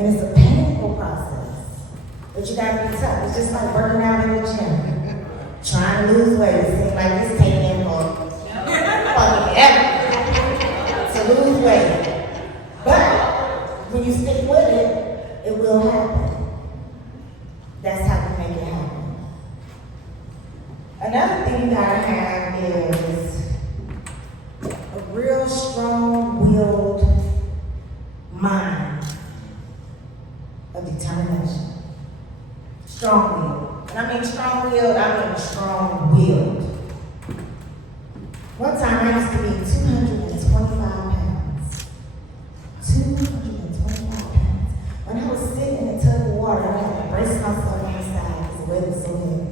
And it's a painful process. But you gotta be tough. It's just like working out in the gym. Trying to lose weight. It seems like it's taking for fucking ever to lose weight. But when you stick with it, it will happen. That's how you make it happen. Another thing you gotta have is a real strong-willed mind of determination. Strong-willed. And I mean strong-willed, I mean strong-willed. One time I used to be 225 pounds. 225 pounds. When I was sitting in a tub of water, I had to brace myself on the side because the weight was so heavy.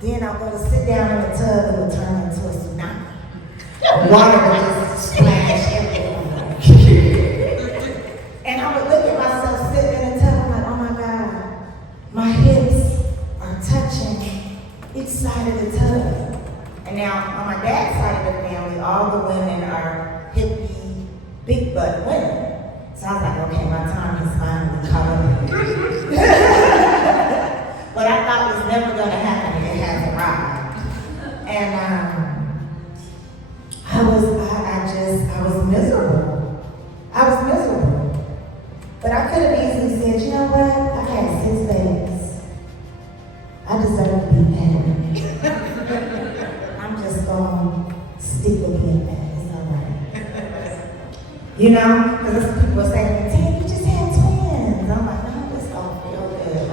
Then I was going to sit down in the tub and it would turn into a tsunami. Water would just splash everywhere. And I would look at myself sitting in the tub, I'm like, oh my God, my hips are touching each side of the tub. And now on my dad's side of the family, all the women are hippie, big butt women. So I was like, okay, my time is finally coming. But I thought it was never going to happen, and it has arrived. And I was miserable. I was miserable. But I could have easily said, you know what? I had 6 babies. I deserve to be better. I'm just going to stick with being better. It's all right. You know? Because people say to me, Tim, you just had twins. I'm like, no, this don't feel good.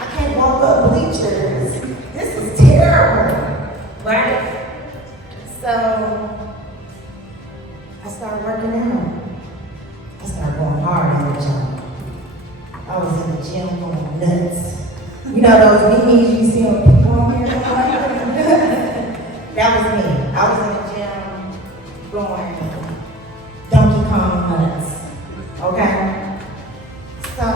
I can't walk up bleachers. This is terrible. Right? So, I started working out. I started going hard at the gym. I was in the gym going nuts. You know those memes you see on people on here? That was me. I was in the gym going Donkey Kong nuts. Okay? So,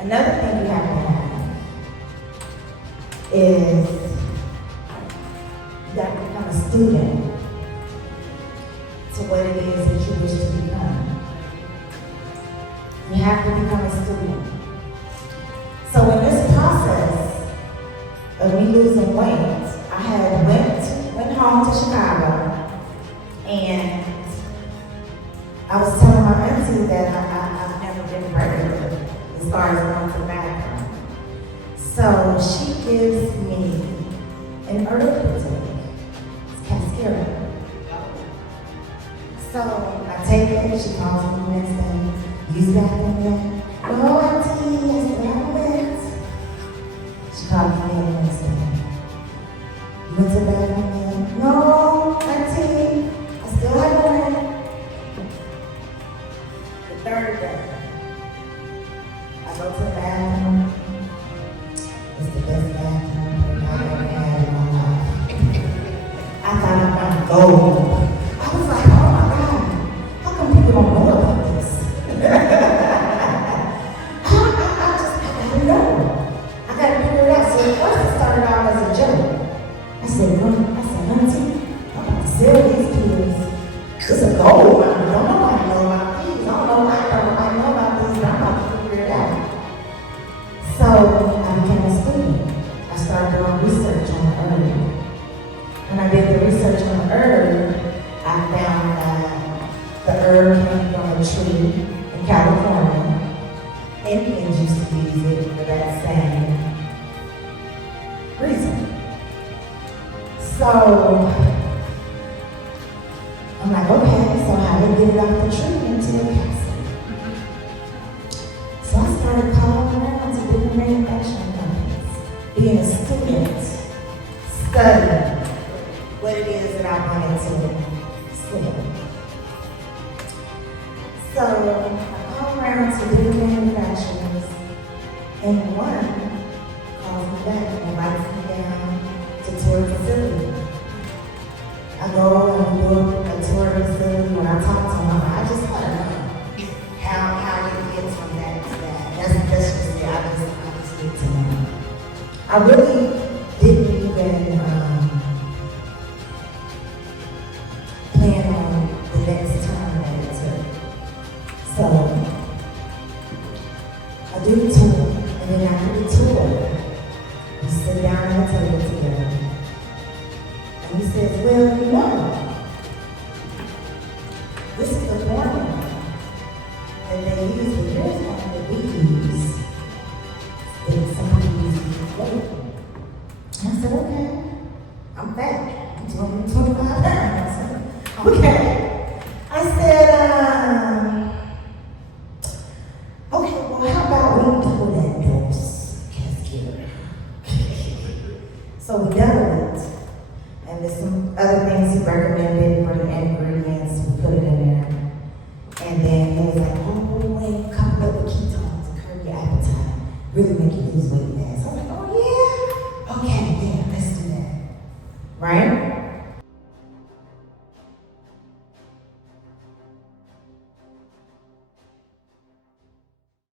another thing you have to have is you have to become a student to what it is that you wish to become. You have to become a student. So in this process of me losing weight, I had went home to Chicago, and I was telling my auntie that I've never been regular as far as going to the bathroom. So she gives me an herb to take. It's cascara. So I take it, she calls me the next day, use that in there. No, auntie, I still have it. She called me the next day. You went to the bathroom yet? No, auntie, I still have it. The third day, I go to the bathroom. It's the best bathroom I've ever had in my life. I thought I found gold. I was like, oh my God, how come people don't know about this? I gotta know. I gotta figure it out. So at first it started out as a joke. I said, auntie, I'm about to sell these kids. It's a gold mine. Don't nobody know about these. I don't know about these, but I'm about to figure it out. So I became a student. I started doing research on the herb. When I did the research on the herb, I found that the herb came from a tree in California. Indians used to use it for that same reason. So I'm like, okay, so how do they get it off the tree into a capsule? So I started calling around to different manufacturing companies, being a student, studying what it is that I wanted to sell. So I called around to different manufacturers, and one calls me back and invites me down to tour the facility. I go and do a tour of the facility. When I talk to them, I just want to know how it gets from that to that. That's just it. I just need to know. I really didn't even plan on the next time that letting you know. This is the formula that they use with yours on that we use. Then somebody uses it. I said, okay, I'm back. I'm 25 pounds. Okay. I said, okay, well, how about we double that dose, casket? So we doubled it. And there's some other things he recommended.